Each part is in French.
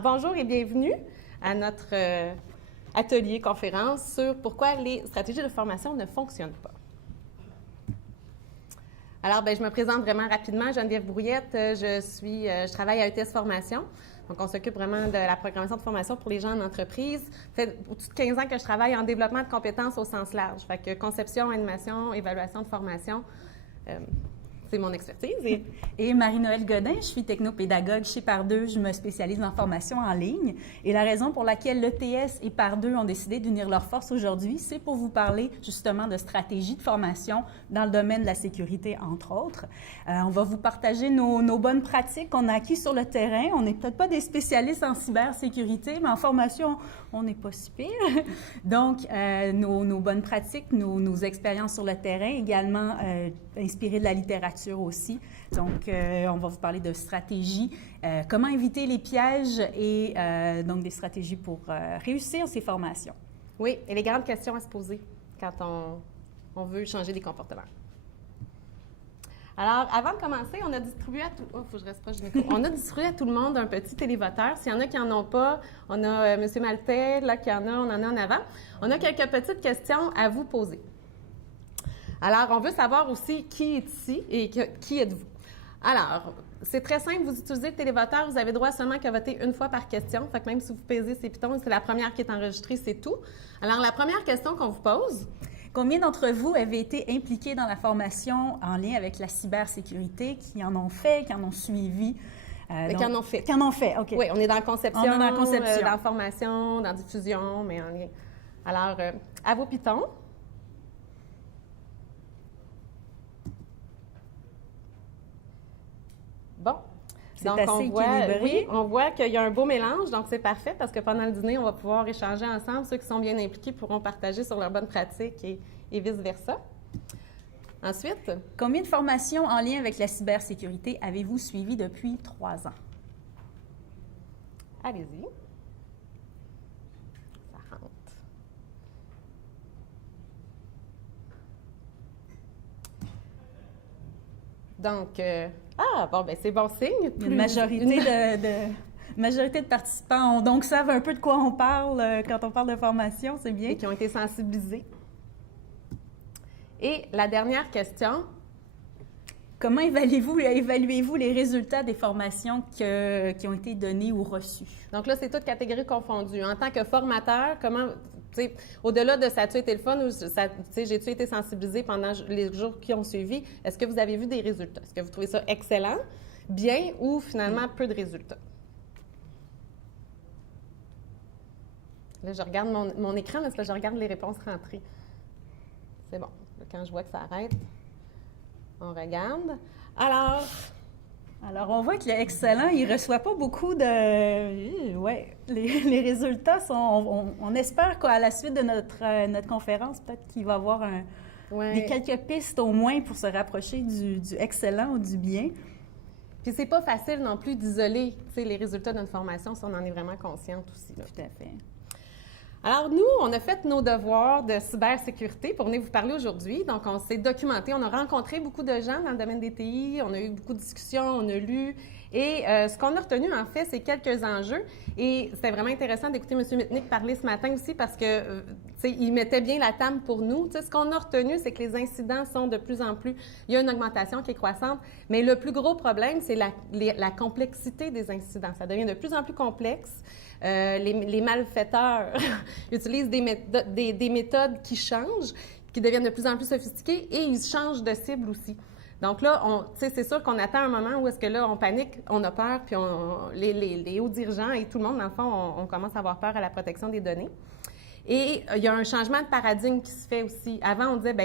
Alors, bonjour et bienvenue à notre atelier conférence sur pourquoi les stratégies de formation ne fonctionnent pas. Alors, je me présente vraiment rapidement. Geneviève Brouillette, je travaille à ETS Formation. Donc, on s'occupe vraiment de la programmation de formation pour les gens en entreprise. Ça fait au-dessus de 15 ans que je travaille en développement de compétences au sens large. Fait que conception, animation, évaluation de formation, c'est mon expertise. Et Marie-Noëlle Godin, je suis technopédagogue chez Par2. Je me spécialise en formation en ligne. Et la raison pour laquelle l'ETS et Par2 ont décidé d'unir leurs forces aujourd'hui, c'est pour vous parler justement de stratégies de formation dans le domaine de la sécurité, entre autres. On va vous partager nos bonnes pratiques qu'on a acquises sur le terrain. On n'est peut-être pas des spécialistes en cybersécurité, mais en formation, on n'est pas si pire. Donc, nos bonnes pratiques, nos expériences sur le terrain, également inspirées de la littérature aussi. Donc, on va vous parler de stratégies, comment éviter les pièges et donc des stratégies pour réussir ces formations. Oui, et les grandes questions à se poser quand on veut changer des comportements. Alors, avant de commencer, on a distribué à tout... Oh, faut que je reste proche du micro. On a distribué à tout le monde un petit télévoteur. S'il y en a qui n'en ont pas, on a M. Maltais, là, qui en a, on en a en avant. On a quelques petites questions à vous poser. Alors, on veut savoir aussi qui est ici et qui êtes-vous. Alors, c'est très simple, vous utilisez le télévoteur, vous avez droit seulement qu'à voter une fois par question. Fait que même si vous pesez ces pitons, c'est la première qui est enregistrée, c'est tout. Alors, la première question qu'on vous pose... Combien d'entre vous avaient été impliqués dans la formation en lien avec la cybersécurité, qui en ont fait, qui en ont suivi? Qui en ont fait. Qui en ont fait, OK. Oui, on est dans la conception, on est dans la conception. Dans la formation, dans la diffusion, mais en lien. Alors, à vos pitons. Bon. C'est donc, assez équilibré. Oui, on voit qu'il y a un beau mélange, donc c'est parfait parce que pendant le dîner, on va pouvoir échanger ensemble. Ceux qui sont bien impliqués pourront partager sur leurs bonnes pratiques et vice-versa. Ensuite. Combien de formations en lien avec la cybersécurité avez-vous suivies depuis 3 ans? Allez-y. Ça rentre. Donc, c'est bon signe. Une majorité de participants donc savent un peu de quoi on parle quand on parle de formation, c'est bien. Et qui ont été sensibilisés. Et la dernière question. Comment évaluez-vous les résultats des formations qui ont été données ou reçues? Donc là, c'est toutes catégories confondues. En tant que formateur, au-delà de ça a-tu été le fun ou j'ai-tu été sensibilisée pendant les jours qui ont suivi, est-ce que vous avez vu des résultats? Est-ce que vous trouvez ça excellent, bien ou finalement peu de résultats? Là, je regarde mon écran, parce que je regarde les réponses rentrées. C'est bon. Quand je vois que ça arrête, on regarde. Alors, on voit qu'il est excellent. Il ne reçoit pas beaucoup de... Ouais, les résultats sont... On espère qu'à la suite de notre conférence, peut-être qu'il va y avoir quelques pistes au moins pour se rapprocher du excellent ou du bien. Puis c'est pas facile non plus d'isoler les résultats d'une formation si on en est vraiment consciente aussi. Là. Tout à fait. Alors, nous, on a fait nos devoirs de cybersécurité pour venir vous parler aujourd'hui. Donc, on s'est documenté, on a rencontré beaucoup de gens dans le domaine des TI, on a eu beaucoup de discussions, on a lu. Et ce qu'on a retenu, en fait, c'est quelques enjeux. Et c'était vraiment intéressant d'écouter M. Mitnick parler ce matin aussi parce que, il mettait bien la table pour nous. Ce qu'on a retenu, c'est que les incidents sont de plus en plus... Il y a une augmentation qui est croissante, mais le plus gros problème, c'est la complexité des incidents. Ça devient de plus en plus complexe. Les malfaiteurs utilisent des méthodes qui changent, qui deviennent de plus en plus sophistiquées et ils changent de cible aussi. Donc là, c'est sûr qu'on attend un moment où est-ce que là, on panique, on a peur, puis les hauts dirigeants et tout le monde, dans le fond, on commence à avoir peur à la protection des données. Et il y a un changement de paradigme qui se fait aussi. Avant, on disait,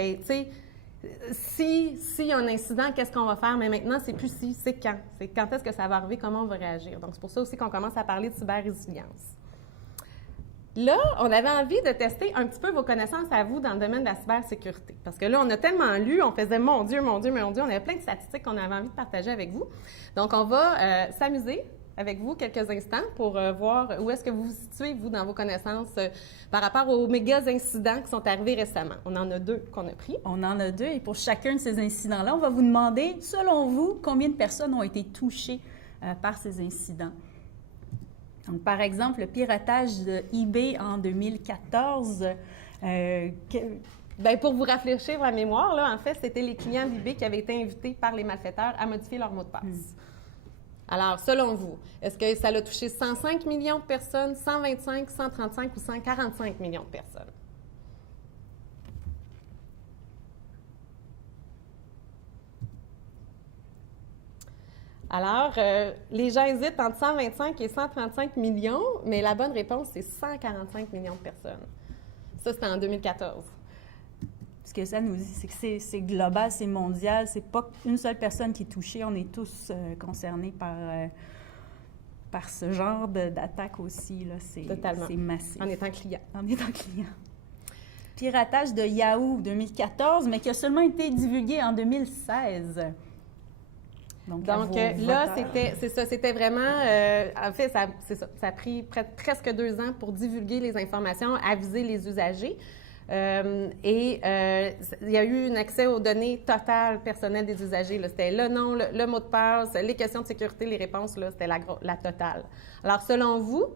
s'il y a un incident, qu'est-ce qu'on va faire? Mais maintenant, c'est plus si, c'est quand. C'est quand est-ce que ça va arriver, comment on va réagir. Donc, c'est pour ça aussi qu'on commence à parler de cyber-résilience. Là, on avait envie de tester un petit peu vos connaissances à vous dans le domaine de la cybersécurité. Parce que là, on a tellement lu, on faisait « mon Dieu, mon Dieu, mon Dieu », on avait plein de statistiques qu'on avait envie de partager avec vous. Donc, on va s'amuser avec vous quelques instants pour voir où est-ce que vous vous situez, vous, dans vos connaissances par rapport aux méga incidents qui sont arrivés récemment. On en a 2 qu'on a pris. On en a 2 et pour chacun de ces incidents-là, on va vous demander, selon vous, combien de personnes ont été touchées par ces incidents. Donc, par exemple, le piratage de eBay en 2014. Bien, pour vous rafraîchir la mémoire, là, en fait, c'était les clients d'eBay qui avaient été invités par les malfaiteurs à modifier leur mot de passe. Alors, selon vous, est-ce que ça a touché 105 millions de personnes, 125, 135 ou 145 millions de personnes? Alors, les gens hésitent entre 125 et 135 millions, mais la bonne réponse, c'est 145 millions de personnes. Ça, c'était en 2014. Ce que ça nous dit, c'est que c'est global, c'est mondial, c'est pas une seule personne qui est touchée, on est tous concernés par ce genre d'attaque aussi. Là. C'est massif. En étant client. En étant client. Piratage de Yahoo 2014, mais qui a seulement été divulgué en 2016. Donc là, c'était vraiment, en fait, ça a pris presque 2 ans pour divulguer les informations, aviser les usagers. Il y a eu un accès aux données totales personnelles des usagers. C'était le nom, le mot de passe, les questions de sécurité, les réponses, c'était la totale. Alors, selon vous,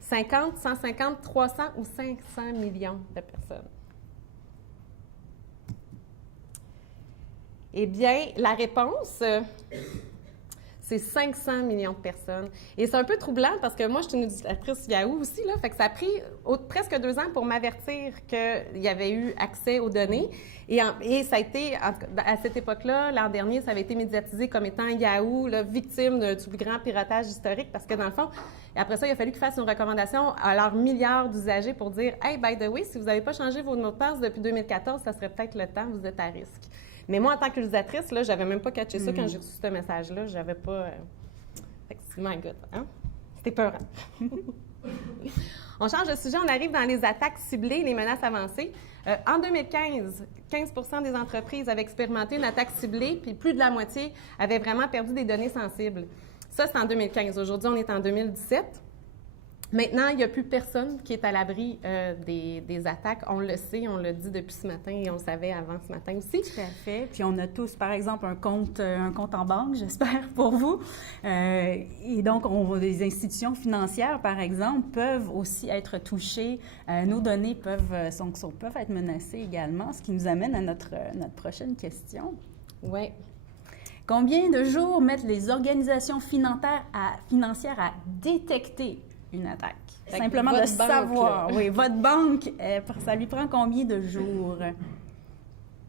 50, 150, 300 ou 500 millions de personnes? Eh bien, la réponse, c'est 500 millions de personnes. Et c'est un peu troublant parce que moi, je suis une utilisatrice Yahoo aussi, là, fait que ça a pris presque 2 ans pour m'avertir qu'il y avait eu accès aux données. Et ça a été, à cette époque-là, l'an dernier, ça avait été médiatisé comme étant Yahoo, là, victime du plus grand piratage historique parce que, dans le fond, après ça, il a fallu qu'ils fassent une recommandation à leurs milliards d'usagers pour dire « Hey, by the way, si vous n'avez pas changé vos mots de passe depuis 2014, ça serait peut-être le temps, vous êtes à risque. » Mais moi, en tant qu'utilisatrice, là, j'avais même pas catché ça quand j'ai reçu ce message-là. J'avais pas... my God, hein? C'était peurant. On change de sujet, on arrive dans les attaques ciblées, les menaces avancées. En 2015, 15% des entreprises avaient expérimenté une attaque ciblée, puis plus de la moitié avaient vraiment perdu des données sensibles. Ça, c'est en 2015. Aujourd'hui, on est en 2017. Maintenant, il n'y a plus personne qui est à l'abri des attaques. On le sait, on l'a dit depuis ce matin et on le savait avant ce matin aussi. Tout à fait. Puis on a tous, par exemple, un compte en banque, j'espère, pour vous. Et donc, les institutions financières, par exemple, peuvent aussi être touchées. Nos données peuvent être menacées également, ce qui nous amène à notre prochaine question. Oui. Combien de jours mettent les organisations financières à détecter une attaque? Simplement de savoir. Oui, votre banque, ça lui prend combien de jours?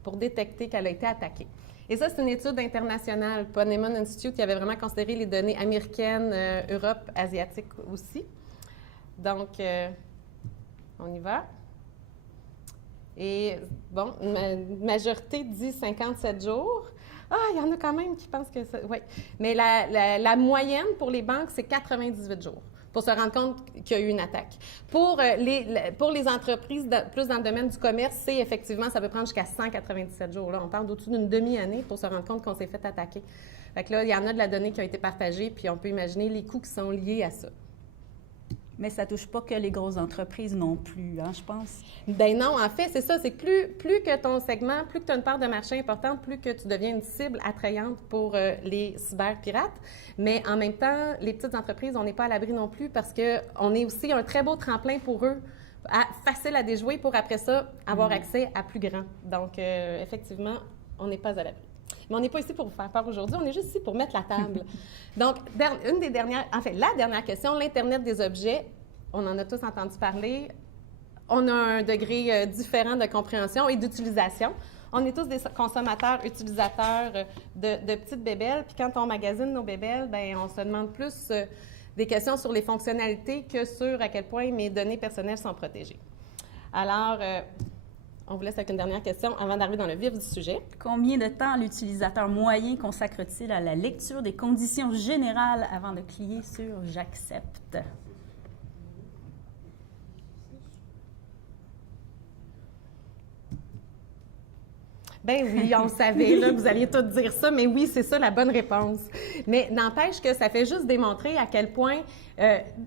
Pour détecter qu'elle a été attaquée. Et ça, c'est une étude internationale. Ponemon Institute qui avait vraiment considéré les données américaines, Europe, asiatiques aussi. Donc, on y va. Et, bon, une majorité dit 57 jours. Ah, il y en a quand même qui pensent que ça... Oui. Mais la moyenne pour les banques, c'est 98 jours pour se rendre compte qu'il y a eu une attaque. Pour les entreprises, plus dans le domaine du commerce, c'est effectivement, ça peut prendre jusqu'à 197 jours. Là, on parle d'au-dessus d'une demi-année pour se rendre compte qu'on s'est fait attaquer. Fait que là, il y en a de la donnée qui a été partagée, puis on peut imaginer les coûts qui sont liés à ça. Mais ça ne touche pas que les grosses entreprises non plus, hein, je pense. Bien non, en fait, c'est ça. C'est que plus que ton segment, plus que tu as une part de marché importante, plus que tu deviens une cible attrayante pour les cyberpirates. Mais en même temps, les petites entreprises, on n'est pas à l'abri non plus parce qu'on est aussi un très beau tremplin pour eux, facile à déjouer pour après ça avoir accès à plus grand. Donc, effectivement, on n'est pas à l'abri. Mais on n'est pas ici pour vous faire peur aujourd'hui, on est juste ici pour mettre la table. Donc, la dernière question, l'Internet des objets, on en a tous entendu parler. On a un degré différent de compréhension et d'utilisation. On est tous des consommateurs, utilisateurs de petites bébelles. Puis quand on magasine nos bébelles, bien, on se demande plus des questions sur les fonctionnalités que sur à quel point mes données personnelles sont protégées. Alors, on vous laisse avec une dernière question avant d'arriver dans le vif du sujet. Combien de temps l'utilisateur moyen consacre-t-il à la lecture des conditions générales avant de cliquer sur « J'accepte » ? Ben oui, on le savait, là, vous alliez tout dire ça, mais oui, c'est ça la bonne réponse. Mais n'empêche que ça fait juste démontrer à quel point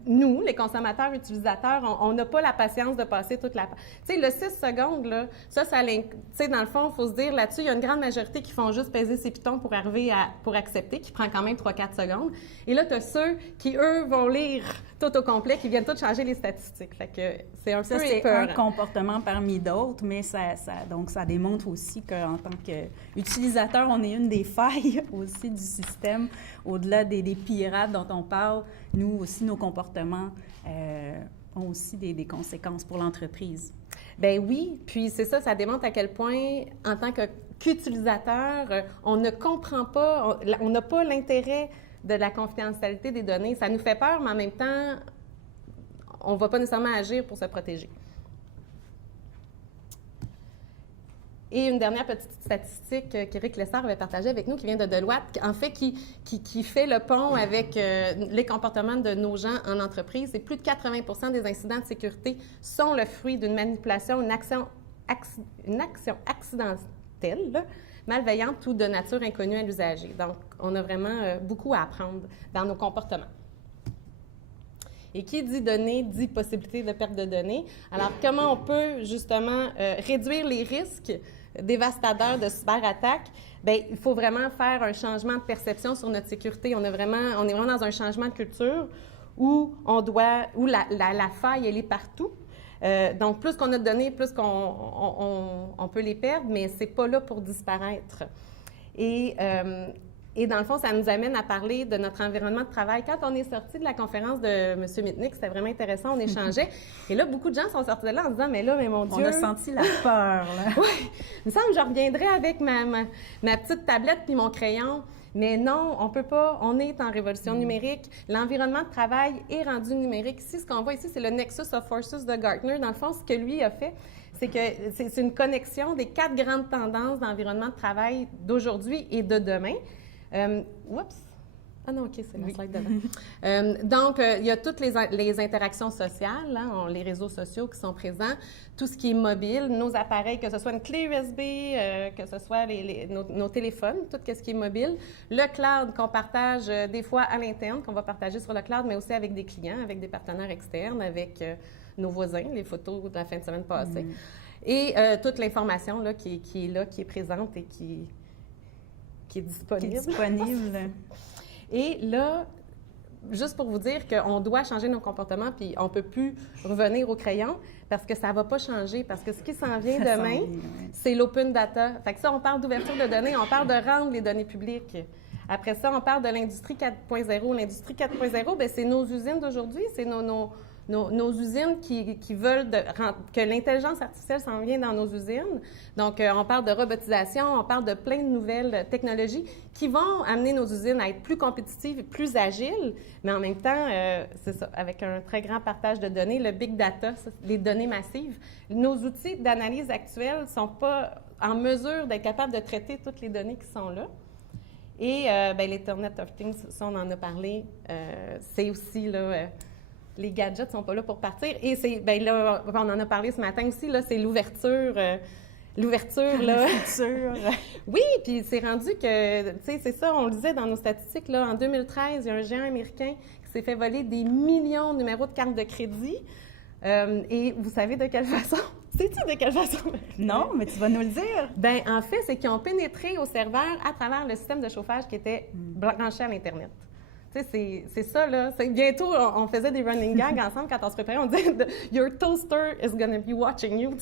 nous, les consommateurs, utilisateurs, on n'a pas la patience de passer toute la... Tu sais, le 6 secondes, là, tu sais, dans le fond, il faut se dire là-dessus, il y a une grande majorité qui font juste peser ses pitons pour arriver pour accepter, qui prend quand même 3-4 secondes. Et là, tu as ceux qui, eux, vont lire tout au complet, qui viennent tous changer les statistiques. Fait que c'est un peu épeurant. C'est un comportement parmi d'autres, mais donc ça démontre aussi qu'en tant qu'utilisateur, on est une des failles aussi du système. Au-delà des pirates dont on parle, nous aussi, nos comportements ont aussi des conséquences pour l'entreprise. Ben oui, puis c'est ça, ça démontre à quel point, en tant qu'utilisateur, on ne comprend pas, on n'a pas l'intérêt de la confidentialité des données. Ça nous fait peur, mais en même temps, on ne va pas nécessairement agir pour se protéger. Et une dernière petite statistique qu'Éric Lessard avait partagée avec nous, qui vient de Deloitte, en fait, qui fait le pont avec les comportements de nos gens en entreprise. Et plus de 80 des incidents de sécurité sont le fruit d'une manipulation, une action accidentelle, là, malveillante ou de nature inconnue à l'usager. Donc, on a vraiment beaucoup à apprendre dans nos comportements. Et qui dit données, dit possibilité de perte de données. Alors, comment on peut justement réduire les risques dévastateurs de cyberattaques? Bien, il faut vraiment faire un changement de perception sur notre sécurité. On est vraiment dans un changement de culture où la faille, elle est partout. Donc, plus qu'on a de données, plus on peut les perdre, mais c'est pas là pour disparaître. Et dans le fond, ça nous amène à parler de notre environnement de travail. Quand on est sorti de la conférence de M. Mitnick, c'était vraiment intéressant, on échangeait. Et là, beaucoup de gens sont sortis de là en se disant, mais mon Dieu... On a senti la peur, là. Oui, il me semble que je reviendrai avec ma petite tablette puis mon crayon. Mais non, on peut pas. On est en révolution numérique. L'environnement de travail est rendu numérique. Ici, ce qu'on voit ici, c'est le Nexus of Forces de Gartner. Dans le fond, ce que lui a fait, c'est que c'est une connexion des 4 grandes tendances d'environnement de travail d'aujourd'hui et de demain. Oups! Ah non, OK, c'est la slide d'avant. Donc, il y a toutes les interactions sociales, hein, les réseaux sociaux qui sont présents, tout ce qui est mobile, nos appareils, que ce soit une clé USB, que ce soit nos téléphones, tout ce qui est mobile, le cloud qu'on partage des fois à l'interne, qu'on va partager sur le cloud, mais aussi avec des clients, avec des partenaires externes, avec nos voisins, les photos de la fin de semaine passée. Et toute l'information là, qui est là, qui est présente et qui est disponible. Et là, juste pour vous dire qu'on doit changer nos comportements, puis on ne peut plus revenir au crayon parce que ça ne va pas changer. Parce que ce qui s'en vient demain, c'est l'open data. Fait que ça, on parle d'ouverture de données, on parle de rendre les données publiques. Après ça, on parle de l'industrie 4.0. L'industrie 4.0, bien, c'est nos usines d'aujourd'hui, c'est nos usines qui veulent que l'intelligence artificielle s'en vienne dans nos usines. Donc, on parle de robotisation, on parle de plein de nouvelles technologies qui vont amener nos usines à être plus compétitives, plus agiles, mais en même temps, c'est ça, avec un très grand partage de données, le big data, les données massives. Nos outils d'analyse actuels ne sont pas en mesure d'être capables de traiter toutes les données qui sont là. Et l'Internet of Things, ça, on en a parlé, c'est aussi là... les gadgets ne sont pas là pour partir. Et c'est, bien là, on en a parlé ce matin aussi, là, c'est l'ouverture, là. Oui, puis c'est rendu que, tu sais, c'est ça, on le disait dans nos statistiques, là, en 2013, il y a un géant américain qui s'est fait voler des millions de numéros de cartes de crédit. Et vous savez de quelle façon? Sais-tu de quelle façon? Non, mais tu vas nous le dire. Bien, en fait, c'est qu'ils ont pénétré au serveur à travers le système de chauffage qui était branché à l'Internet. C'est ça, là. Bientôt, on faisait des running gags ensemble quand on se préparait. On disait « Your toaster is going to be watching you ».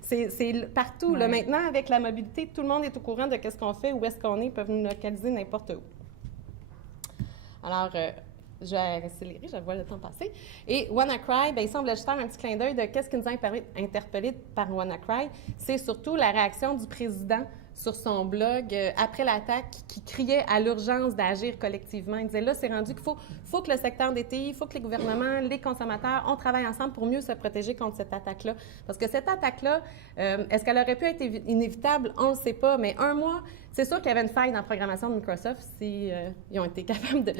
C'est partout. Ouais. Là. Maintenant, avec la mobilité, tout le monde est au courant de ce qu'on fait, où est-ce qu'on est, ils peuvent nous localiser n'importe où. Alors, je vais accélérer, je vois le temps passer. Et WannaCry, bien, il semble juste faire un petit clin d'œil de qu'est-ce qui nous a interpellé par WannaCry. C'est surtout la réaction du président sur son blog après l'attaque qui criait à l'urgence d'agir collectivement. Il disait là, c'est rendu qu'il faut que le secteur des TI, il faut que les gouvernements, les consommateurs, on travaille ensemble pour mieux se protéger contre cette attaque-là. Parce que cette attaque-là, est-ce qu'elle aurait pu être inévitable? On ne le sait pas, mais un mois C'est sûr qu'il y avait une faille dans la programmation de Microsoft si ils ont été capables de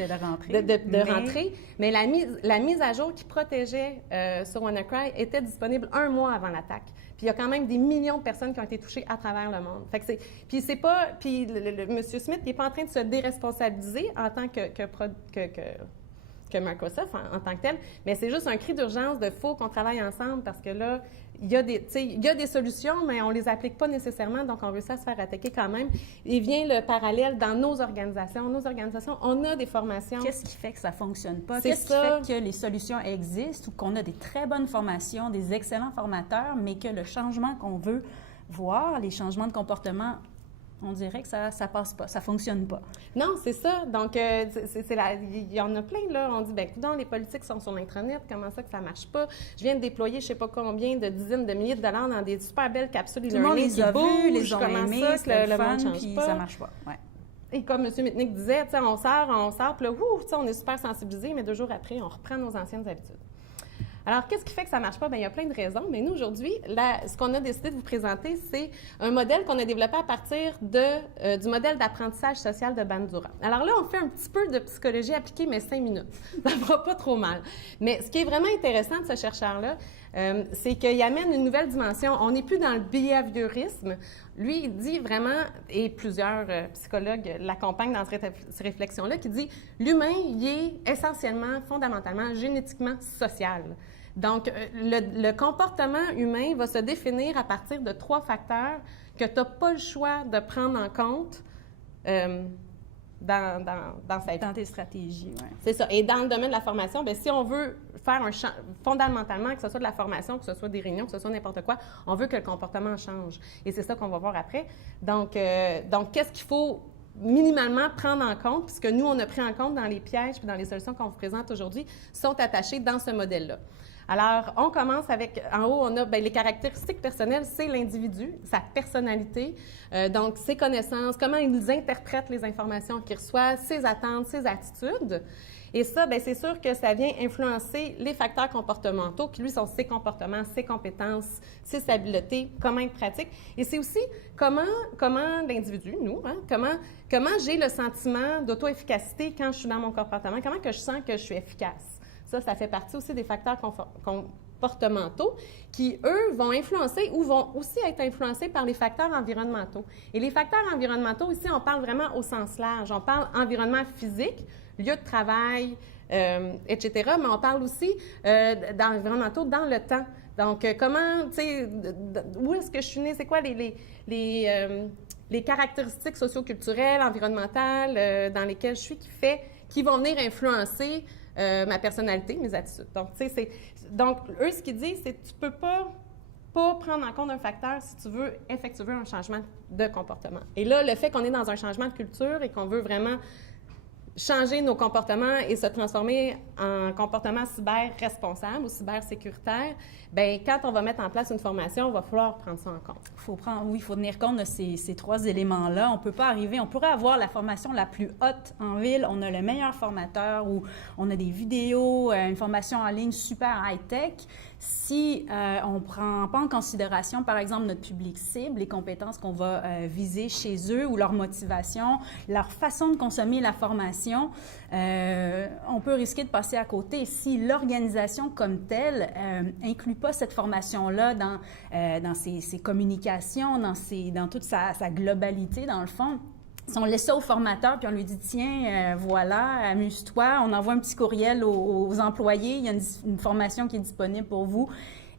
rentrer. Mais la mise à jour qui protégeait sur WannaCry était disponible 1 mois avant l'attaque. Puis il y a quand même des millions de personnes qui ont été touchées à travers le monde. Fait que puis c'est pas... Puis M. Smith n'est pas en train de se déresponsabiliser en tant que Microsoft en tant que tel, mais c'est juste un cri d'urgence de faut qu'on travaille ensemble parce que là, il y a des solutions, mais on ne les applique pas nécessairement, donc on réussit à se faire attaquer quand même. Et vient le parallèle dans nos organisations. Nos organisations, on a des formations. Qu'est-ce qui fait que ça ne fonctionne pas? Qu'est-ce qui fait que les solutions existent ou qu'on a des très bonnes formations, des excellents formateurs, mais que le changement qu'on veut voir, les changements de comportement, on dirait que ça passe pas, ça fonctionne pas. Non, c'est ça. Donc, il y en a plein, là. On dit, bien, écoute, les politiques sont sur l'Intranet, comment ça que ça marche pas? Je viens de déployer, je sais pas combien de dizaines de milliers de dollars dans des super belles capsules e-learning. Tout le monde les a vus, les ont aimés, c'est le fun, puis ça marche pas. Ouais. Et comme M. Mitnick disait, on sort, puis là, on est super sensibilisés, mais 2 jours après, on reprend nos anciennes habitudes. Alors, qu'est-ce qui fait que ça ne marche pas? Bien, il y a plein de raisons, mais nous, aujourd'hui, ce qu'on a décidé de vous présenter, c'est un modèle qu'on a développé à partir du modèle d'apprentissage social de Bandura. Alors là, on fait un petit peu de psychologie appliquée, mais 5 minutes. Ça ne va pas trop mal. Mais ce qui est vraiment intéressant de ce chercheur-là, c'est qu'il amène une nouvelle dimension. On n'est plus dans le behaviorisme. Lui, il dit vraiment, et plusieurs psychologues l'accompagnent dans cette réflexion-là, qui dit l'humain, il est essentiellement, fondamentalement, génétiquement social. Donc, le comportement humain va se définir à partir de 3 facteurs que tu n'as pas le choix de prendre en compte dans tes stratégies. Ouais. C'est ça. Et dans le domaine de la formation, bien, si on veut faire fondamentalement, que ce soit de la formation, que ce soit des réunions, que ce soit n'importe quoi, on veut que le comportement change. Et c'est ça qu'on va voir après. Donc qu'est-ce qu'il faut minimalement prendre en compte, puisque nous, on a pris en compte dans les pièges puis dans les solutions qu'on vous présente aujourd'hui, sont attachés dans ce modèle-là. Alors, on commence avec, en haut, on a les caractéristiques personnelles, c'est l'individu, sa personnalité, donc ses connaissances, comment il interprète les informations qu'il reçoit, ses attentes, ses attitudes. Et ça, bien, c'est sûr que ça vient influencer les facteurs comportementaux, qui lui sont ses comportements, ses compétences, ses habiletés, comment il pratique. Et c'est aussi comment l'individu, nous, comment j'ai le sentiment d'auto-efficacité quand je suis dans mon comportement, comment que je sens que je suis efficace. Ça fait partie aussi des facteurs comportementaux qui, eux, vont influencer ou vont aussi être influencés par les facteurs environnementaux. Et les facteurs environnementaux, ici, on parle vraiment au sens large. On parle environnement physique, lieu de travail, etc., mais on parle aussi d'environnementaux dans le temps. Donc, comment, tu sais, où est-ce que je suis née? C'est quoi les caractéristiques socio-culturelles, environnementales dans lesquelles je suis qui vont venir influencer ma personnalité, mes attitudes. Donc, tu sais, eux, ce qu'ils disent, c'est que tu ne peux pas prendre en compte un facteur si tu veux effectuer un changement de comportement. Et là, le fait qu'on est dans un changement de culture et qu'on veut vraiment changer nos comportements et se transformer en comportement cyber-responsable ou cyber-sécuritaire, bien, quand on va mettre en place une formation, il va falloir prendre ça en compte. Il faut tenir compte de ces 3 éléments-là. On ne peut pas arriver, on pourrait avoir la formation la plus haute en ville, on a le meilleur formateur ou on a des vidéos, une formation en ligne super high-tech. Si on ne prend pas en considération, par exemple, notre public cible, les compétences qu'on va viser chez eux ou leur motivation, leur façon de consommer la formation, on peut risquer de passer à côté si l'organisation comme telle inclut pas cette formation-là dans ses communications, dans toute sa globalité, dans le fond. Si on laisse ça au formateur, puis on lui dit « Tiens, voilà, amuse-toi », on envoie un petit courriel aux employés, il y a une formation qui est disponible pour vous,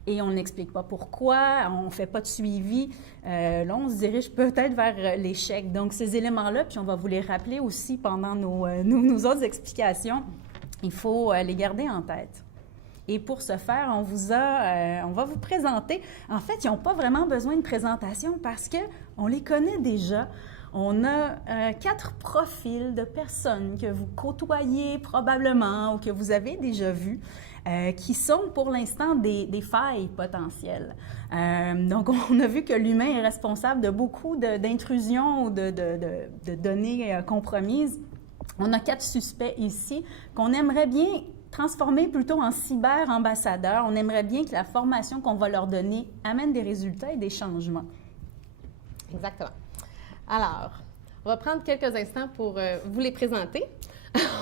et on n'explique pas pourquoi, on ne fait pas de suivi, là, on se dirige peut-être vers l'échec. Donc, ces éléments-là, puis on va vous les rappeler aussi pendant nos autres explications, il faut les garder en tête. Et pour ce faire, on va vous présenter. En fait, ils n'ont pas vraiment besoin de présentation parce qu'on les connaît déjà. On a 4 profils de personnes que vous côtoyez probablement ou que vous avez déjà vues, qui sont pour l'instant des failles potentielles. Donc, on a vu que l'humain est responsable de beaucoup d'intrusions ou de données compromises. On a 4 suspects ici qu'on aimerait bien transformer plutôt en cyber-ambassadeurs. On aimerait bien que la formation qu'on va leur donner amène des résultats et des changements. Exactement. Alors, On va prendre quelques instants pour vous les présenter.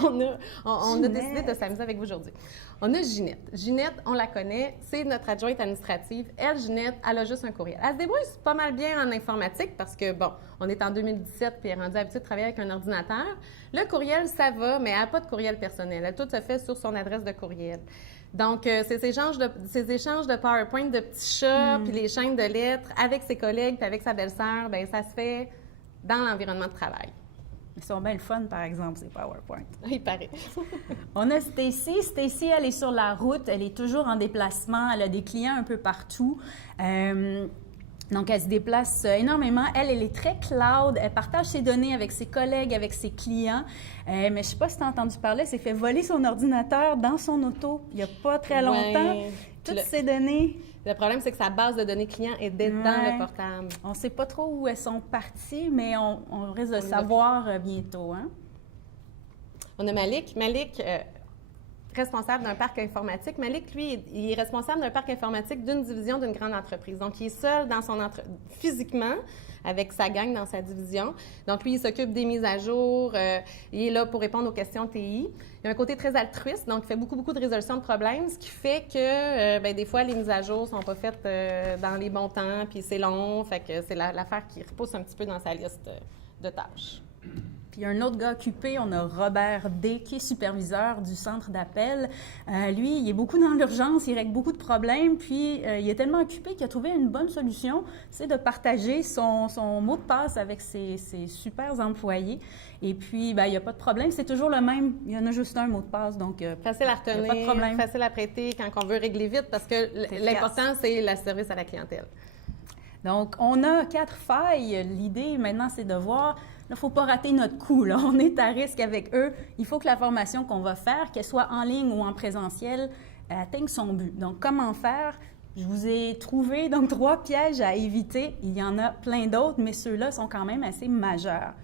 on a décidé de s'amuser avec vous aujourd'hui. On a Ginette. Ginette, on la connaît, c'est notre adjointe administrative. Elle, Ginette, elle a juste un courriel. Elle se débrouille pas mal bien en informatique parce que, bon, on est en 2017 puis elle est rendue habituée de travailler avec un ordinateur. Le courriel, ça va, mais elle n'a pas de courriel personnel. Elle, tout se fait sur son adresse de courriel. Donc, ces échanges de PowerPoint, de petits chats, puis les chaînes de lettres avec ses collègues puis avec sa belle-sœur, bien, ça se fait dans l'environnement de travail. Ils sont bien le fun, par exemple, ces PowerPoint. Il paraît. On a Stacy. Stacy, elle est sur la route, elle est toujours en déplacement, elle a des clients un peu partout. Donc, elle se déplace énormément. Elle est très cloud. Elle partage ses données avec ses collègues, avec ses clients. Mais je ne sais pas si tu as entendu parler, elle s'est fait voler son ordinateur dans son auto il n'y a pas très longtemps. Ouais. Toutes ces données. Le problème, c'est que sa base de données client est dans le portable. On ne sait pas trop où elles sont parties, mais on risque de le savoir bientôt. Hein? On a Malik. Malik, responsable d'un parc informatique. Malik, lui, il est responsable d'un parc informatique d'une division d'une grande entreprise. Donc, il est seul dans son physiquement, avec sa gang dans sa division. Donc, lui, il s'occupe des mises à jour. Il est là pour répondre aux questions TI. Il a un côté très altruiste, donc il fait beaucoup de résolution de problèmes, ce qui fait que, des fois, les mises à jour ne sont pas faites dans les bons temps, puis c'est long. Fait que c'est l'affaire qui repousse un petit peu dans sa liste de tâches. Puis un autre gars occupé, on a Robert D, qui est superviseur du centre d'appel. Lui, il est beaucoup dans l'urgence, il règle beaucoup de problèmes, puis il est tellement occupé qu'il a trouvé une bonne solution, c'est de partager son mot de passe avec ses super employés. Et puis, il n'y a pas de problème, c'est toujours le même, il y en a juste un mot de passe, donc facile à retenir, pas de problème. Facile à prêter quand on veut régler vite, parce que l'important, c'est le service à la clientèle. Donc, on a 4 failles. L'idée, maintenant, c'est de voir... Il ne faut pas rater notre coup. Là. On est à risque avec eux. Il faut que la formation qu'on va faire, qu'elle soit en ligne ou en présentiel, atteigne son but. Donc, comment faire? Je vous ai trouvé donc 3 pièges à éviter. Il y en a plein d'autres, mais ceux-là sont quand même assez majeurs.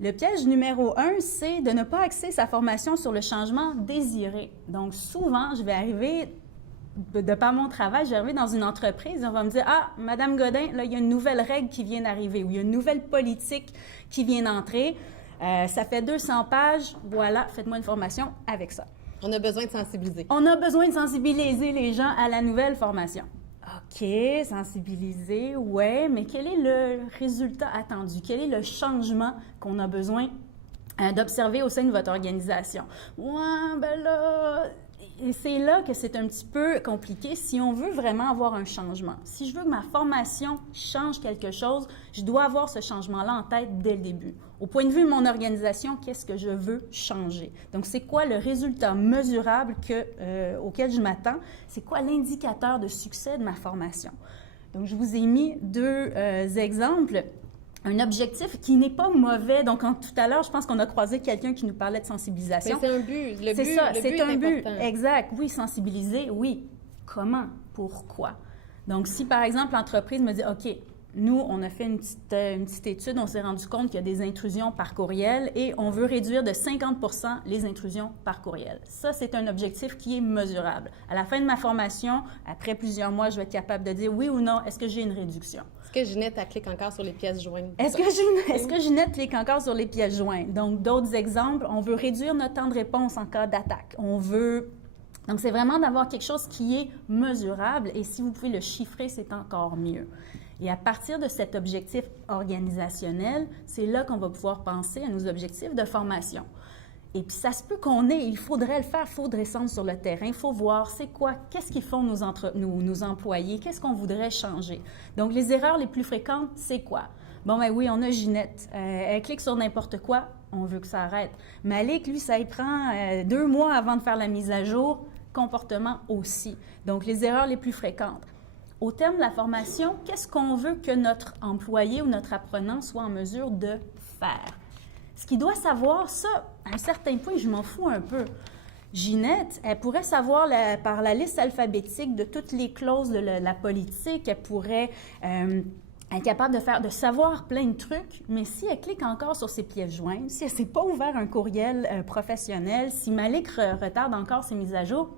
Le piège numéro 1, c'est de ne pas axer sa formation sur le changement désiré. Donc, souvent, je vais arriver... De par mon travail, j'arrive dans une entreprise et on va me dire « Ah, Madame Godin, là, il y a une nouvelle règle qui vient d'arriver ou il y a une nouvelle politique qui vient d'entrer. Ça fait 200 pages. Voilà, faites-moi une formation avec ça. » On a besoin de sensibiliser. On a besoin de sensibiliser les gens à la nouvelle formation. OK, sensibiliser, ouais, mais quel est le résultat attendu? Quel est le changement qu'on a besoin d'observer au sein de votre organisation? Ouais, ben là... Et c'est là que c'est un petit peu compliqué si on veut vraiment avoir un changement. Si je veux que ma formation change quelque chose, je dois avoir ce changement-là en tête dès le début. Au point de vue de mon organisation, qu'est-ce que je veux changer? Donc, c'est quoi le résultat mesurable auquel je m'attends? C'est quoi l'indicateur de succès de ma formation? Donc, je vous ai mis 2 exemples. Un objectif qui n'est pas mauvais. Donc, tout à l'heure, je pense qu'on a croisé quelqu'un qui nous parlait de sensibilisation. Mais c'est un but. C'est un but. Important. Exact. Oui, sensibiliser, oui. Comment? Pourquoi? Donc, si, par exemple, l'entreprise me dit, OK, nous, on a fait une petite étude, on s'est rendu compte qu'il y a des intrusions par courriel et on veut réduire de 50 % les intrusions par courriel. Ça, c'est un objectif qui est mesurable. À la fin de ma formation, après plusieurs mois, je vais être capable de dire oui ou non, est-ce que j'ai une réduction? Est-ce que Ginette, elle clique encore sur les pièces jointes? Est-ce que Ginette clique encore sur les pièces jointes? Donc, d'autres exemples, on veut réduire notre temps de réponse en cas d'attaque. Donc, c'est vraiment d'avoir quelque chose qui est mesurable et si vous pouvez le chiffrer, c'est encore mieux. Et à partir de cet objectif organisationnel, c'est là qu'on va pouvoir penser à nos objectifs de formation. Et puis, ça se peut il faudrait le faire, il faut descendre sur le terrain, il faut voir c'est quoi, qu'est-ce qu'ils font nos employés, qu'est-ce qu'on voudrait changer. Donc, les erreurs les plus fréquentes, c'est quoi? Bon, ben oui, on a Ginette, elle clique sur n'importe quoi, on veut que ça arrête. Malik, lui, ça y prend 2 mois avant de faire la mise à jour, comportement aussi. Donc, les erreurs les plus fréquentes. Au terme de la formation, qu'est-ce qu'on veut que notre employé ou notre apprenant soit en mesure de faire? Ce qu'il doit savoir, ça, à un certain point, je m'en fous un peu. Ginette, elle pourrait savoir par la liste alphabétique de toutes les clauses de la politique, elle pourrait être capable de savoir plein de trucs, mais si elle clique encore sur ses pièces jointes, si elle ne s'est pas ouvert un courriel professionnel, si Malik retarde encore ses mises à jour,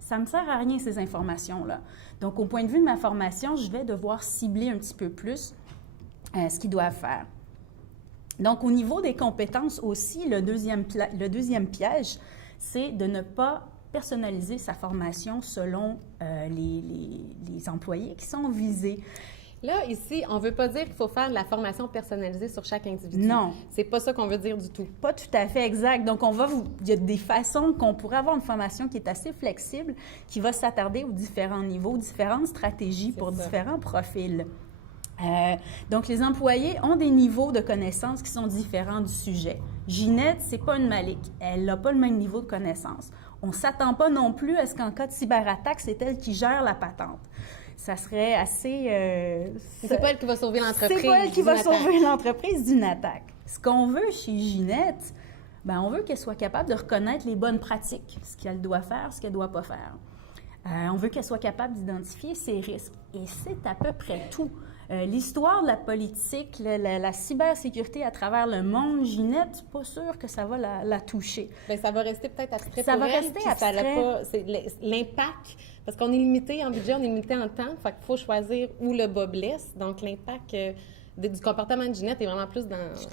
ça ne me sert à rien, ces informations-là. Donc, au point de vue de ma formation, je vais devoir cibler un petit peu plus ce qu'ils doivent faire. Donc, au niveau des compétences aussi, le deuxième piège, c'est de ne pas personnaliser sa formation selon les employés qui sont visés. Là, ici, on ne veut pas dire qu'il faut faire de la formation personnalisée sur chaque individu. Non. C'est pas ça qu'on veut dire du tout. Pas tout à fait exact. Donc, il y a des façons qu'on pourrait avoir une formation qui est assez flexible, qui va s'attarder aux différents niveaux, différentes stratégies pour différents profils. Donc, les employés ont des niveaux de connaissances qui sont différents du sujet. Ginette, c'est pas une Malik. Elle n'a pas le même niveau de connaissance. On ne s'attend pas non plus à ce qu'en cas de cyberattaque, c'est elle qui gère la patente. Ça serait assez... c'est pas elle qui va sauver l'entreprise. C'est pas elle qui va sauver l'entreprise d'une attaque. Ce qu'on veut chez Ginette, bien, on veut qu'elle soit capable de reconnaître les bonnes pratiques, ce qu'elle doit faire, ce qu'elle ne doit pas faire. On veut qu'elle soit capable d'identifier ses risques. Et c'est à peu près tout. L'histoire de la politique, la cybersécurité à travers le monde, Ginette, pas sûre que ça va la toucher. Bien, ça va rester peut-être abstrait ça pour va elle. Rester abstrait. C'est l'impact, parce qu'on est limité en budget, on est limité en temps, fait qu'il faut choisir où le bas blesse. Donc, l'impact du comportement de Ginette est vraiment plus dans son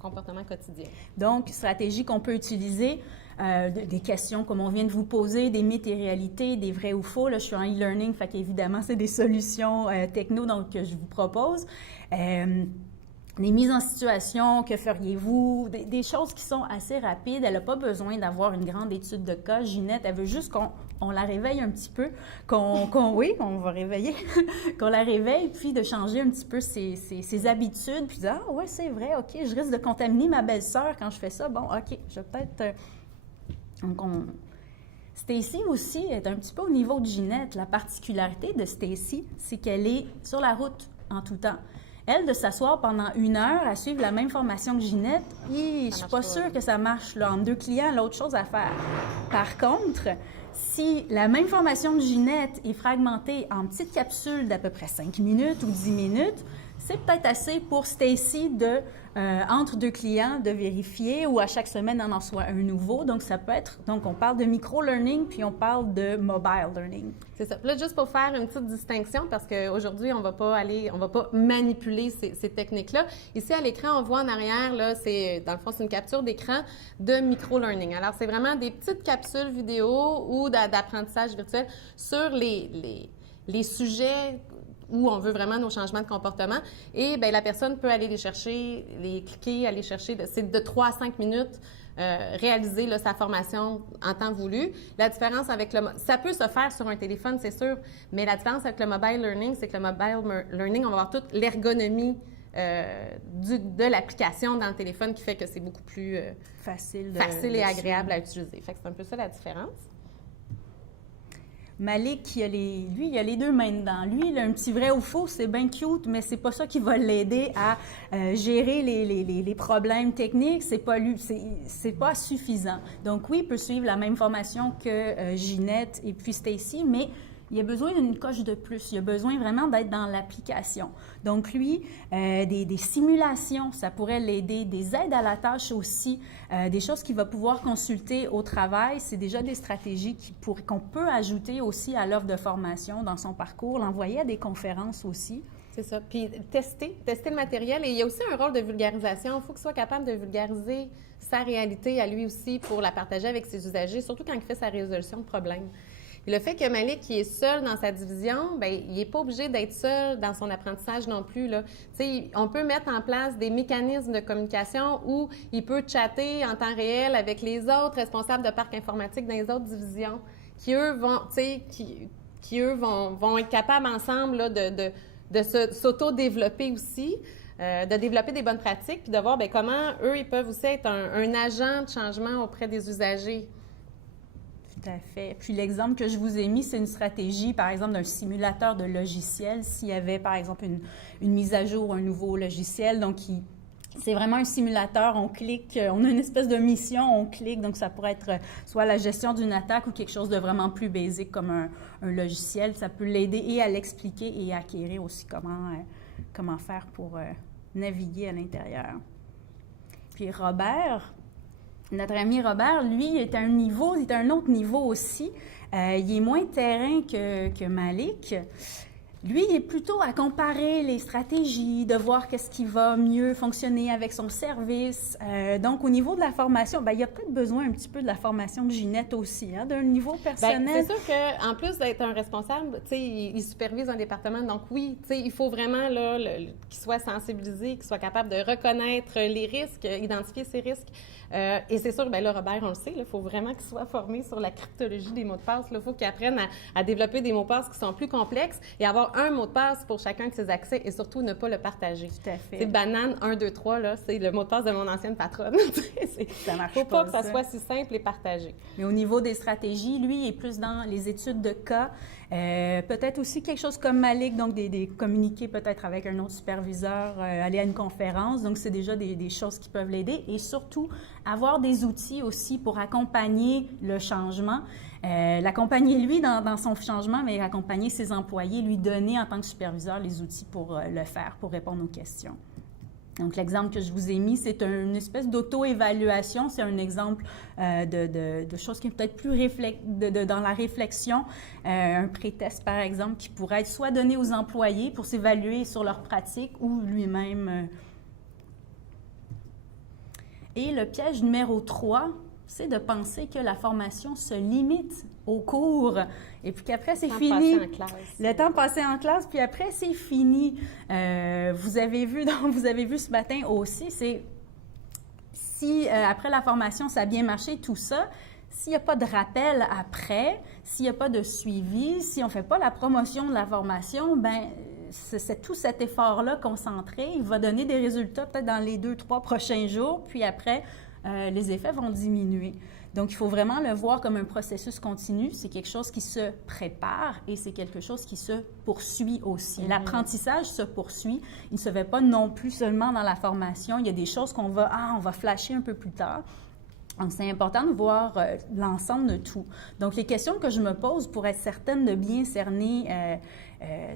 comportement quotidien. Donc, stratégie qu'on peut utiliser, des questions comme on vient de vous poser, des mythes et réalités, des vrais ou faux. Là, je suis en e-learning, fait qu'évidemment, c'est des solutions techno donc, que je vous propose. Des mises en situation, que feriez-vous? Des choses qui sont assez rapides. Elle n'a pas besoin d'avoir une grande étude de cas. Ginette, elle veut juste qu'on la réveille un petit peu, oui, on va réveiller, qu'on la réveille, puis de changer un petit peu ses habitudes, puis dire « Ah ouais, c'est vrai, OK, je risque de contaminer ma belle-sœur quand je fais ça. Bon, OK, je vais peut-être... Stacy aussi est un petit peu au niveau de Ginette. La particularité de Stacy, c'est qu'elle est sur la route en tout temps. Elle, de s'asseoir pendant 1 heure à suivre la même formation que Ginette, je ne suis pas sûre que ça marche. Là, entre 2 clients, l'autre chose à faire. Par contre, si la même formation de Ginette est fragmentée en petites capsules d'à peu près 5 minutes ou 10 minutes, c'est peut-être assez pour Stacy de, entre 2 clients, de vérifier ou à chaque semaine, on en soit un nouveau. Donc, ça peut être... Donc, on parle de micro-learning puis on parle de mobile learning. C'est ça. Là, juste pour faire une petite distinction, parce qu'aujourd'hui, on va pas manipuler ces techniques-là. Ici, à l'écran, on voit en arrière, là, dans le fond, c'est une capture d'écran de micro-learning. Alors, c'est vraiment des petites capsules vidéo ou d'apprentissage virtuel sur les sujets où on veut vraiment nos changements de comportement. Et bien, la personne peut aller les chercher, les cliquer, aller chercher. C'est de 3 à 5 minutes réaliser là, sa formation en temps voulu. La différence avec ça peut se faire sur un téléphone, c'est sûr, mais la différence avec le mobile learning, c'est que le mobile learning, on va avoir toute l'ergonomie de l'application dans le téléphone qui fait que c'est beaucoup plus facile et agréable à utiliser. Fait que c'est un peu ça la différence. Malik, lui, il a les 2 mains dedans. Lui, il a un petit vrai ou faux, c'est bien cute, mais c'est pas ça qui va l'aider à gérer les problèmes techniques. C'est pas suffisant. Donc oui, il peut suivre la même formation que Ginette et puis Stacy, mais il a besoin d'une coche de plus. Il a besoin vraiment d'être dans l'application. Donc, lui, des simulations, ça pourrait l'aider, des aides à la tâche aussi, des choses qu'il va pouvoir consulter au travail. C'est déjà des stratégies qu'on peut ajouter aussi à l'offre de formation dans son parcours, l'envoyer à des conférences aussi. C'est ça. Puis tester le matériel. Et il y a aussi un rôle de vulgarisation. Il faut qu'il soit capable de vulgariser sa réalité à lui aussi pour la partager avec ses usagers, surtout quand il fait sa résolution de problèmes. Et le fait que Malik, qui est seul dans sa division, bien, il n'est pas obligé d'être seul dans son apprentissage non plus, là. On peut mettre en place des mécanismes de communication où il peut chatter en temps réel avec les autres responsables de parcs informatiques dans les autres divisions qui, eux, vont être capables ensemble là, de s'auto-développer aussi, de développer des bonnes pratiques, puis de voir bien, comment eux, ils peuvent aussi être un agent de changement auprès des usagers. Tout à fait. Puis l'exemple que je vous ai mis, c'est une stratégie, par exemple, d'un simulateur de logiciel. S'il y avait, par exemple, une mise à jour, un nouveau logiciel, donc c'est vraiment un simulateur, on clique, on a une espèce de mission, on clique, donc ça pourrait être soit la gestion d'une attaque ou quelque chose de vraiment plus basique comme un logiciel. Ça peut l'aider et à l'expliquer et à acquérir aussi comment faire pour naviguer à l'intérieur. Puis Robert... Notre ami Robert, lui, est à un autre niveau aussi. Il est moins terrain que Malik. Lui, il est plutôt à comparer les stratégies, de voir qu'est-ce qui va mieux fonctionner avec son service. Donc, au niveau de la formation, bien, il y a peut-être besoin un petit peu de la formation de Ginette aussi, hein, d'un niveau personnel. Bien, c'est sûr qu'en plus d'être un responsable, tu sais, il supervise un département. Donc oui, tu sais, il faut vraiment là, qu'il soit sensibilisé, qu'il soit capable de reconnaître les risques, identifier ces risques. Et c'est sûr, bien là, Robert, on le sait, il faut vraiment qu'il soit formé sur la cryptologie des mots de passe. Il faut qu'il apprenne à développer des mots de passe qui sont plus complexes et avoir un mot de passe pour chacun de ses accès et surtout ne pas le partager. Tout à fait. C'est banane 1, 2, 3, là, c'est le mot de passe de mon ancienne patronne. Ça marche faut pas que ça ça soit si simple et partagé. Mais au niveau des stratégies, lui, il est plus dans les études de cas. Peut-être aussi quelque chose comme Malik, donc des communiquer peut-être avec un autre superviseur, aller à une conférence. Donc, c'est déjà des choses qui peuvent l'aider. Et surtout, avoir des outils aussi pour accompagner le changement. L'accompagner, lui, dans son changement, mais accompagner ses employés, lui donner en tant que superviseur les outils pour le faire, pour répondre aux questions. Donc, l'exemple que je vous ai mis, c'est une espèce d'auto-évaluation. C'est un exemple de choses qui est peut-être plus dans la réflexion. Un pré-test, par exemple, qui pourrait être soit donné aux employés pour s'évaluer sur leur pratique ou lui-même. Et le piège numéro 3, c'est de penser que la formation se limite au cours et puis qu'après, c'est fini. Le temps passé en classe, puis après, c'est fini. Vous avez vu ce matin aussi, c'est si après la formation, ça a bien marché, tout ça, s'il n'y a pas de rappel après, s'il n'y a pas de suivi, si on ne fait pas la promotion de la formation, bien, c'est tout cet effort-là concentré, il va donner des résultats peut-être dans les 2-3 prochains jours, puis après, les effets vont diminuer. Donc, il faut vraiment le voir comme un processus continu. C'est quelque chose qui se prépare et c'est quelque chose qui se poursuit aussi. Mm-hmm. L'apprentissage se poursuit. Il ne se fait pas non plus seulement dans la formation. Il y a des choses on va flasher un peu plus tard. Donc, c'est important de voir l'ensemble de tout. Donc, les questions que je me pose pour être certaine de bien cerner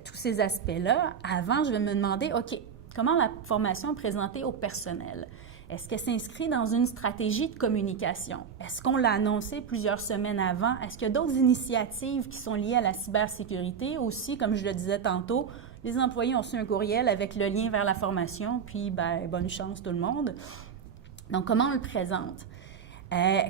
tous ces aspects-là, avant, je vais me demander, OK, comment la formation est présentée au personnel? Est-ce qu'elle s'inscrit dans une stratégie de communication? Est-ce qu'on l'a annoncé plusieurs semaines avant? Est-ce qu'il y a d'autres initiatives qui sont liées à la cybersécurité? Aussi, comme je le disais tantôt, les employés ont reçu un courriel avec le lien vers la formation, puis ben, bonne chance tout le monde. Donc, comment on le présente?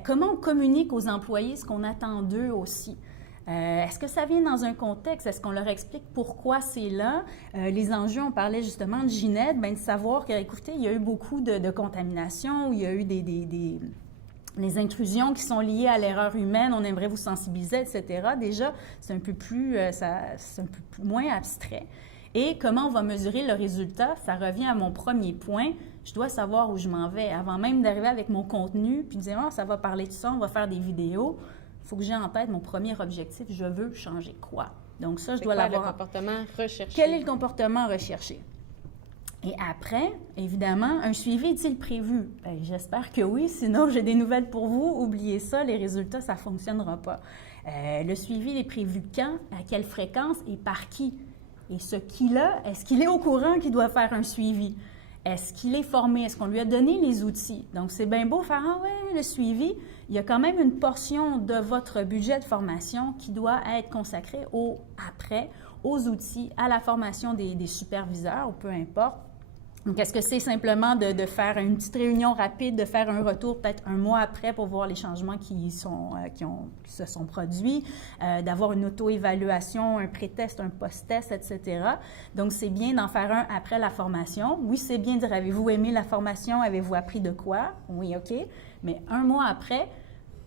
Comment on communique aux employés ce qu'on attend d'eux aussi? Est-ce que ça vient dans un contexte? Est-ce qu'on leur explique pourquoi c'est là? Les enjeux, on parlait justement de Ginette, bien de savoir qu'écoutez, il y a eu beaucoup de contamination, il y a eu des intrusions qui sont liées à l'erreur humaine, on aimerait vous sensibiliser, etc. Déjà, c'est un peu moins abstrait. Et comment on va mesurer le résultat? Ça revient à mon premier point. Je dois savoir où je m'en vais. Avant même d'arriver avec mon contenu, puis de dire, ça va parler de ça, on va faire des vidéos. Il faut que j'ai en tête mon premier objectif. Je veux changer quoi? Donc ça, je dois l'avoir. Quel est le comportement recherché? Quel est le comportement recherché? Et après, évidemment, un suivi est-il prévu? Bien, j'espère que oui, sinon j'ai des nouvelles pour vous. Oubliez ça, les résultats, ça ne fonctionnera pas. Le suivi est prévu quand? À quelle fréquence et par qui? Et ce qui-là, est-ce qu'il est au courant qu'il doit faire un suivi? Est-ce qu'il est formé? Est-ce qu'on lui a donné les outils? Donc, c'est bien beau faire « Ah ouais, le suivi ». Il y a quand même une portion de votre budget de formation qui doit être consacrée aux outils, à la formation des superviseurs, ou peu importe. Donc, est-ce que c'est simplement de faire une petite réunion rapide, de faire un retour peut-être un mois après pour voir les changements qui se sont produits, d'avoir une auto-évaluation, un pré-test, un post-test, etc. Donc, c'est bien d'en faire un après la formation. Oui, c'est bien de dire, avez-vous aimé la formation? Avez-vous appris de quoi? Oui, OK. Mais un mois après,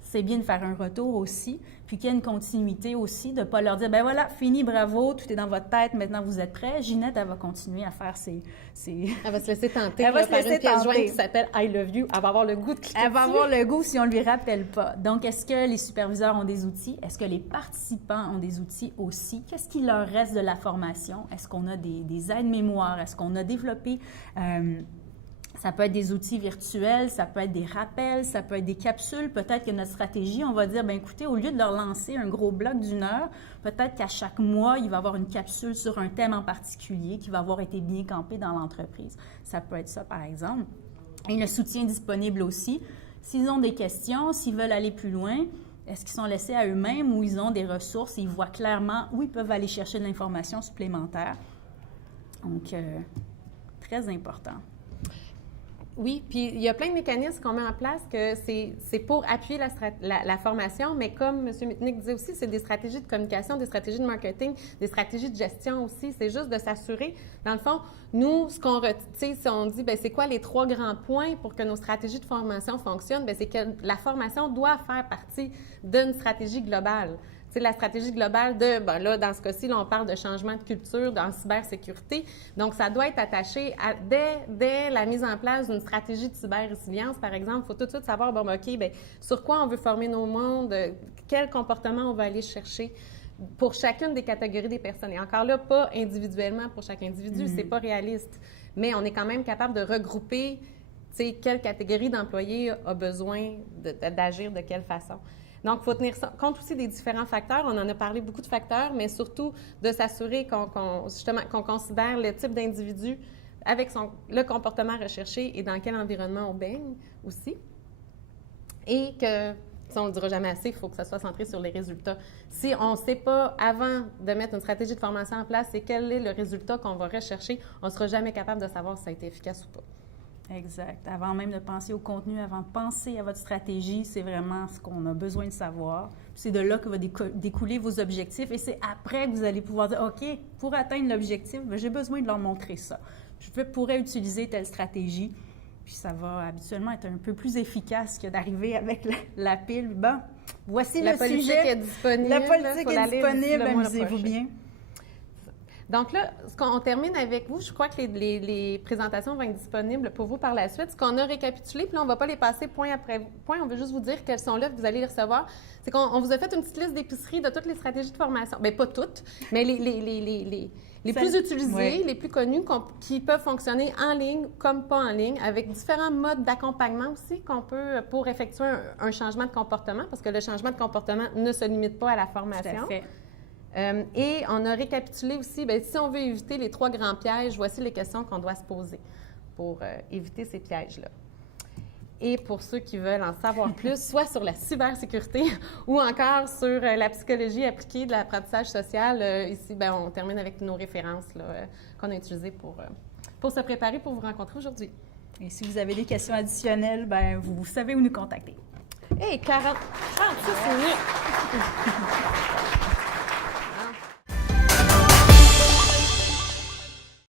c'est bien de faire un retour aussi, puis qu'il y ait une continuité aussi, de ne pas leur dire, ben voilà, fini, bravo, tout est dans votre tête, maintenant vous êtes prêts. Ginette, elle va continuer à faire ses... Elle va se laisser tenter par une pièce jointe qui s'appelle « I love you ». Elle va avoir le goût de cliquer Elle va avoir le goût si on ne lui rappelle pas. Donc, est-ce que les superviseurs ont des outils? Est-ce que les participants ont des outils aussi? Qu'est-ce qui leur reste de la formation? Est-ce qu'on a des aides-mémoires? Est-ce qu'on a développé... Ça peut être des outils virtuels, ça peut être des rappels, ça peut être des capsules. Peut-être que notre stratégie, on va dire, bien écoutez, au lieu de leur lancer un gros bloc d'1 heure, peut-être qu'à chaque mois, il va y avoir une capsule sur un thème en particulier qui va avoir été bien campé dans l'entreprise. Ça peut être ça, par exemple. Et le soutien disponible aussi. S'ils ont des questions, s'ils veulent aller plus loin, Est-ce qu'ils sont laissés à eux-mêmes ou ils ont des ressources et ils voient clairement où ils peuvent aller chercher de l'information supplémentaire? Donc, très important. Oui, puis il y a plein de mécanismes qu'on met en place que c'est pour appuyer la formation, mais comme M. Mitnick disait aussi, c'est des stratégies de communication, des stratégies de marketing, des stratégies de gestion aussi. C'est juste de s'assurer, dans le fond, nous, ce qu'on retient, si on dit, bien, c'est quoi les 3 grands points pour que nos stratégies de formation fonctionnent, bien, c'est que la formation doit faire partie d'une stratégie globale. C'est la stratégie globale de, ben là, dans ce cas-ci, là, on parle de changement de culture dans cybersécurité. Donc, ça doit être attaché à, dès la mise en place d'une stratégie de cyber-résilience, par exemple, il faut tout de suite savoir, bon, OK, bien, sur quoi on veut former nos mondes, quel comportement on va aller chercher pour chacune des catégories des personnes. Et encore là, pas individuellement pour chaque individu, c'est pas réaliste. Mais on est quand même capable de regrouper, tu sais, quelle catégorie d'employés a besoin d'agir de quelle façon. Donc, il faut tenir compte aussi des différents facteurs. On en a parlé beaucoup de facteurs, mais surtout de s'assurer qu'on considère le type d'individu avec le comportement recherché et dans quel environnement on baigne aussi. Et que, si on ne le dira jamais assez, il faut que ça soit centré sur les résultats. Si on ne sait pas, avant de mettre une stratégie de formation en place, c'est quel est le résultat qu'on va rechercher, on ne sera jamais capable de savoir si ça a été efficace ou pas. Exact. Avant même de penser au contenu, avant de penser à votre stratégie, c'est vraiment ce qu'on a besoin de savoir. C'est de là que va découler vos objectifs et c'est après que vous allez pouvoir dire, OK, pour atteindre l'objectif, j'ai besoin de leur montrer ça. Je pourrais utiliser telle stratégie, puis ça va habituellement être un peu plus efficace que d'arriver avec la pile. Bon, voici le sujet. La politique est disponible. La politique est disponible, amusez-vous bien. Donc là, on termine avec vous. Je crois que les présentations vont être disponibles pour vous par la suite. Ce qu'on a récapitulé, puis là, on ne va pas les passer point après point. On veut juste vous dire qu'elles sont là, que vous allez les recevoir. C'est qu'on vous a fait une petite liste d'épicerie de toutes les stratégies de formation. Bien, pas toutes, mais les plus utilisées, oui, les plus connues, qui peuvent fonctionner en ligne comme pas en ligne, avec différents modes d'accompagnement aussi qu'on peut pour effectuer un changement de comportement, parce que le changement de comportement ne se limite pas à la formation. Tout à fait. Et on a récapitulé aussi, bien, si on veut éviter les 3 grands pièges, voici les questions qu'on doit se poser pour éviter ces pièges-là. Et pour ceux qui veulent en savoir plus, soit sur la cybersécurité ou encore sur la psychologie appliquée de l'apprentissage social, ici, bien, on termine avec nos références qu'on a utilisées pour se préparer pour vous rencontrer aujourd'hui. Et si vous avez des questions additionnelles, bien, vous savez où nous contacter. Hey, 36 minutes!